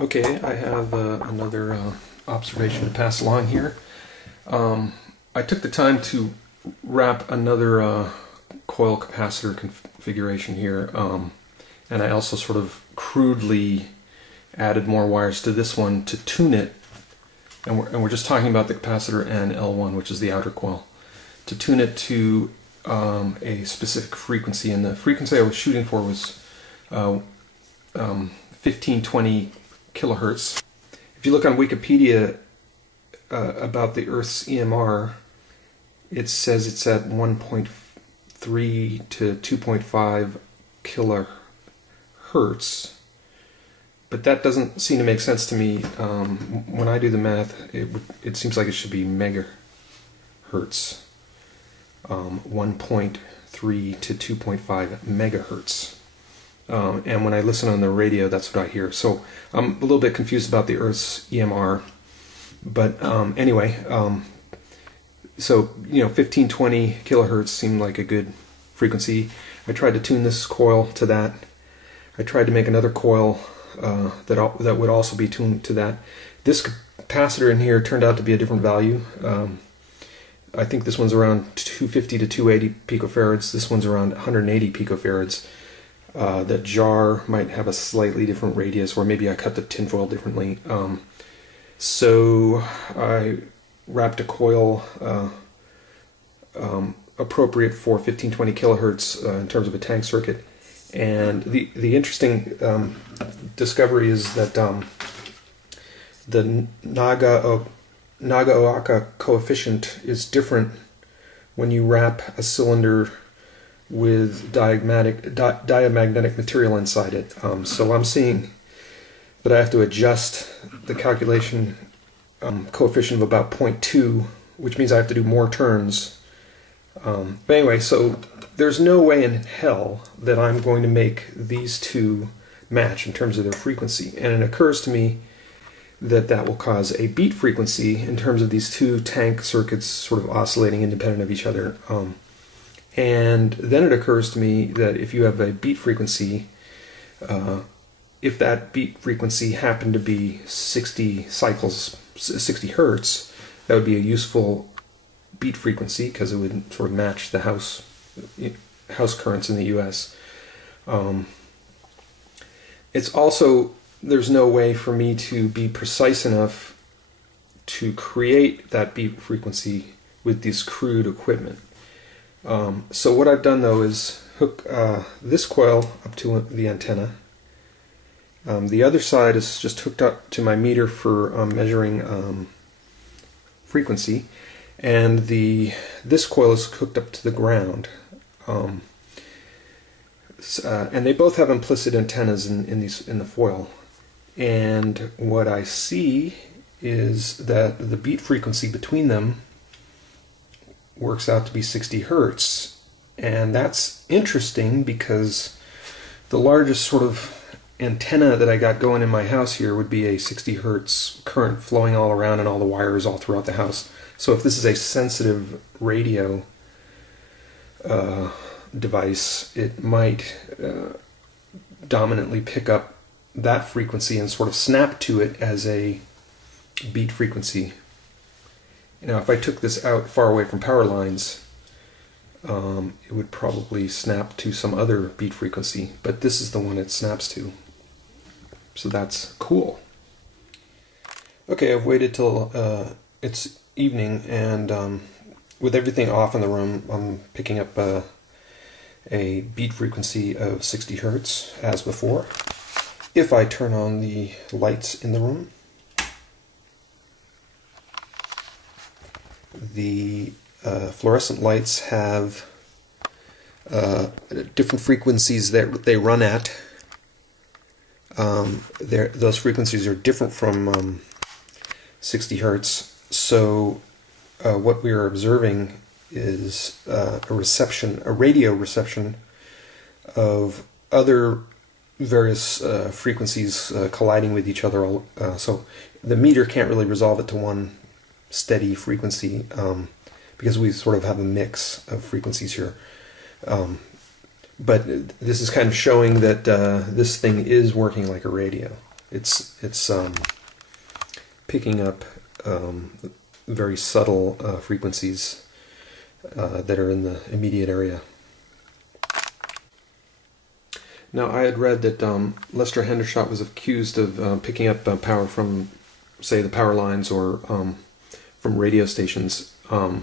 Okay, I have another observation to pass along here. I took the time to wrap another coil capacitor configuration here, and I also sort of crudely added more wires to this one to tune it, and we're just talking about the capacitor and L1, which is the outer coil, to tune it to a specific frequency, and the frequency I was shooting for was 1520 kilohertz. If you look on Wikipedia about the Earth's EMR, it says it's at 1.3 to 2.5 kilohertz, but that doesn't seem to make sense to me. When I do the math, it seems like it should be megahertz. 1.3 to 2.5 megahertz. And when I listen on the radio, that's what I hear. So I'm a little bit confused about the Earth's EMR. But anyway, so 1520 kilohertz seemed like a good frequency. I tried to tune this coil to that. I tried to make another coil that would also be tuned to that. This capacitor in here turned out to be a different value. I think this one's around 250 to 280 picofarads. This one's around 180 picofarads. That jar might have a slightly different radius, or maybe I cut the tinfoil differently. So I wrapped a coil appropriate for 1520 kilohertz in terms of a tank circuit. And the interesting discovery is that the Nagaoka coefficient is different when you wrap a cylinder with diamagnetic material inside it. So I'm seeing that I have to adjust the calculation coefficient of about 0.2, which means I have to do more turns. But anyway, so there's no way in hell that I'm going to make these two match in terms of their frequency. And it occurs to me that will cause a beat frequency in terms of these two tank circuits sort of oscillating independent of each other. And then it occurs to me that if you have a beat frequency, if that beat frequency happened to be 60 cycles, 60 hertz, that would be a useful beat frequency because it would sort of match the house currents in the US. It's also, there's no way for me to be precise enough to create that beat frequency with this crude equipment. So what I've done though is hook this coil up to the antenna. The other side is just hooked up to my meter for measuring frequency, and this coil is hooked up to the ground. And they both have implicit antennas in the foil. And what I see is that the beat frequency between them works out to be 60 hertz, and that's interesting because the largest sort of antenna that I got going in my house here would be a 60 hertz current flowing all around and all the wires all throughout the house. So if this is a sensitive radio device, it might dominantly pick up that frequency and sort of snap to it as a beat frequency. Now, if I took this out far away from power lines, it would probably snap to some other beat frequency, but this is the one it snaps to. So that's cool. Okay, I've waited till it's evening, and with everything off in the room, I'm picking up a beat frequency of 60 hertz as before. If I turn on the lights in the room, the fluorescent lights have different frequencies that they run at. Those frequencies are different from 60 hertz. So what we are observing is a radio reception of other various frequencies colliding with each other. So the meter can't really resolve it to one steady frequency because we sort of have a mix of frequencies here. But this is kind of showing that this thing is working like a radio. It's picking up very subtle frequencies that are in the immediate area. Now, I had read that Lester Hendershot was accused of picking up power from, say, the power lines or from radio stations, and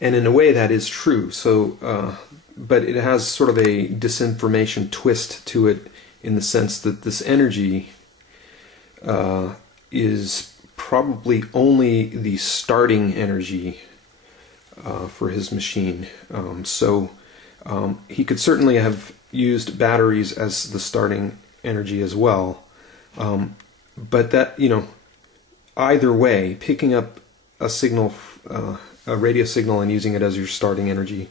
in a way that is true. So, but it has sort of a disinformation twist to it, in the sense that this energy is probably only the starting energy for his machine. So he could certainly have used batteries as the starting energy as well. But that, either way, picking up a signal, a radio signal, and using it as your starting energy,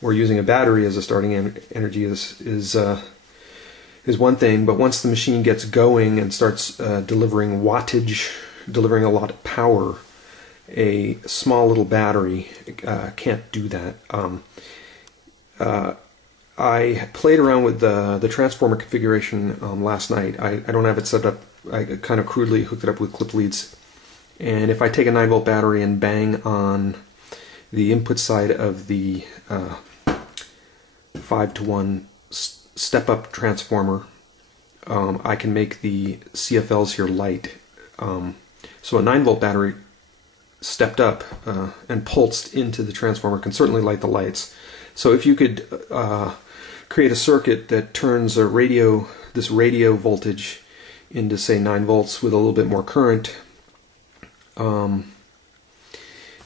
or using a battery as a starting energy is one thing. But once the machine gets going and starts delivering wattage, delivering a lot of power, a small little battery can't do that. I played around with the transformer configuration last night. I don't have it set up. I kind of crudely hooked it up with clip leads. And if I take a 9-volt battery and bang on the input side of the 5-to-1 step-up transformer, I can make the CFLs here light. So a 9-volt battery stepped up and pulsed into the transformer can certainly light the lights. So if you could create a circuit that turns this radio voltage into, say, 9 volts with a little bit more current,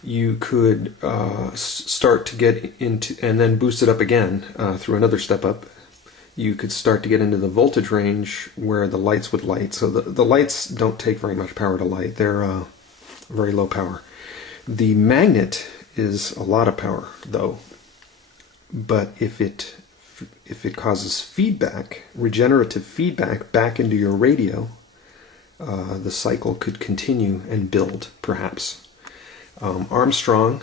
you could start to get into, and then boost it up again through another step up. You could start to get into the voltage range where the lights would light. So the lights don't take very much power to light. They're very low power. The magnet is a lot of power, though. But if it causes feedback, regenerative feedback back into your radio, the cycle could continue and build, perhaps. Armstrong,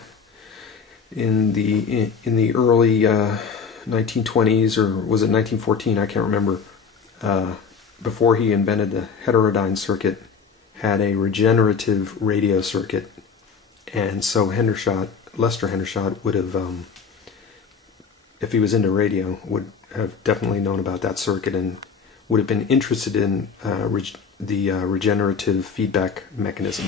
in the early 1920s, or was it 1914? I can't remember. Before he invented the heterodyne circuit, had a regenerative radio circuit, and so Lester Hendershot would have, if he was into radio, would have definitely known about that circuit and would have been interested in the regenerative feedback mechanism.